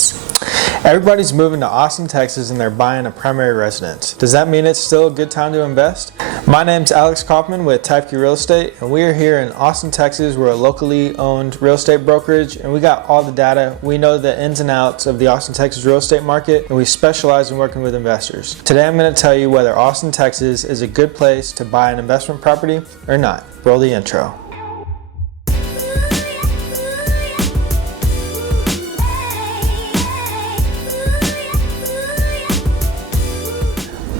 investments. Everybody's moving to Austin, Texas, and they're buying a primary residence. Does that mean it's still a good time to invest? My name's Alex Kaufman with Teifke Real Estate, and we are here in Austin, Texas. We're a locally owned real estate brokerage, and we got all the data. We know the ins and outs of the Austin, Texas real estate market, and we specialize in working with investors. Today I'm going to tell you whether Austin, Texas is a good place to buy an investment property or not. Roll the intro.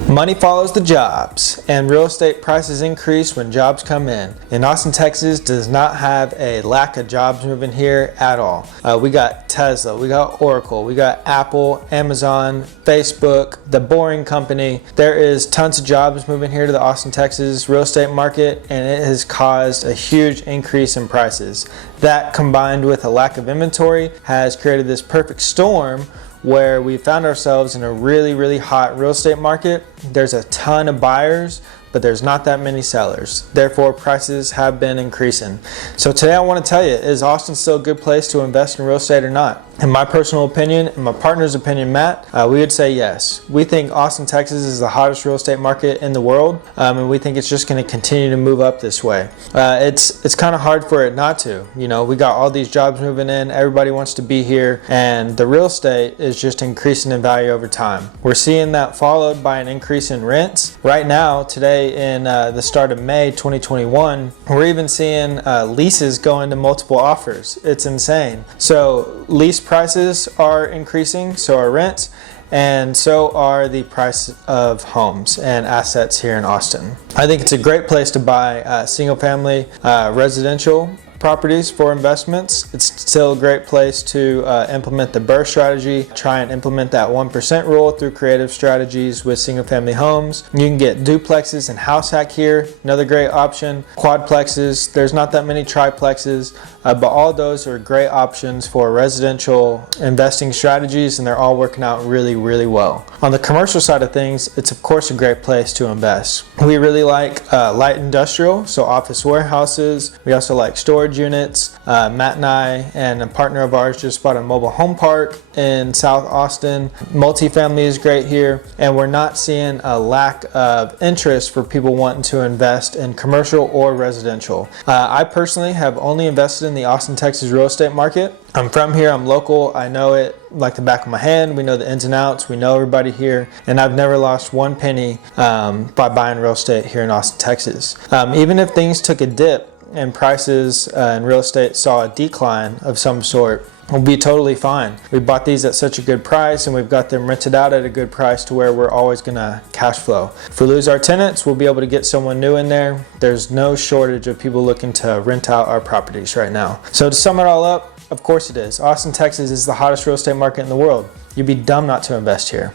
Money follows the jobs, and real estate prices increase when jobs come in. And Austin, Texas does not have a lack of jobs moving here at all. We got Tesla, we got Oracle, we got Apple, Amazon, Facebook, The Boring Company. There is tons of jobs moving here to the Austin, Texas real estate market, and it has caused a huge increase in prices. That, combined with a lack of inventory, has created this perfect storm where we found ourselves in a really hot real estate market. There's a ton of buyers, but there's not that many sellers. Therefore, prices have been increasing. So today I want to tell you, is Austin still a good place to invest in real estate or not? In my personal opinion, and my partner's opinion, Matt, we would say yes. We think Austin, Texas is the hottest real estate market in the world, and we think it's just going to continue to move up this way. It's kind of hard for it not to. You know, we got all these jobs moving in, everybody wants to be here, and the real estate is just increasing in value over time. We're seeing that followed by an increase in rents. Right now, today in the start of May 2021, we're even seeing leases go into multiple offers. It's insane. So lease prices are increasing, so are rents, and so are the price of homes and assets here in Austin. I think it's a great place to buy single family residential properties for investments. It's still a great place to implement the BRRRR strategy, try and implement that 1% rule through creative strategies with single family homes. You can get duplexes and house hack here, another great option. Quadplexes, there's not that many triplexes, but all those are great options for residential investing strategies, and they're all working out really well. On the commercial side of things, it's of course a great place to invest. We really like light industrial, so office warehouses. We also like storage units. Matt and I and a partner of ours just bought a mobile home park in South Austin. Multifamily is great here, and we're not seeing a lack of interest for people wanting to invest in commercial or residential. I personally have only invested in the Austin, Texas real estate market. I'm from here, I'm local, I know it like the back of my hand. We know the ins and outs, we know everybody here, and I've never lost one penny by buying real estate here in Austin, Texas. Even if things took a dip and prices in real estate saw a decline of some sort, we'll be totally fine. We bought these at such a good price, and we've got them rented out at a good price to where we're always gonna cash flow. If we lose our tenants, we'll be able to get someone new in there. There's no shortage of people looking to rent out our properties right now. So to sum it all up, of course it is. Austin, Texas is the hottest real estate market in the world. You'd be dumb not to invest here.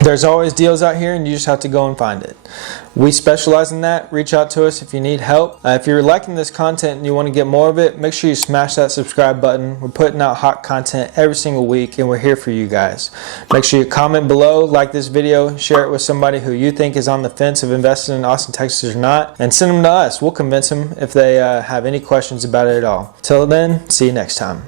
There's always deals out here, and you just have to go and find it. We specialize in that. Reach out to us if you need help. If you're liking this content and you want to get more of it, make sure you smash that subscribe button. We're putting out hot content every single week, and we're here for you guys. Make sure you comment below, like this video, share it with somebody who you think is on the fence of investing in Austin, Texas or not, and send them to us. We'll convince them if they have any questions about it at all. Till then, see you next time.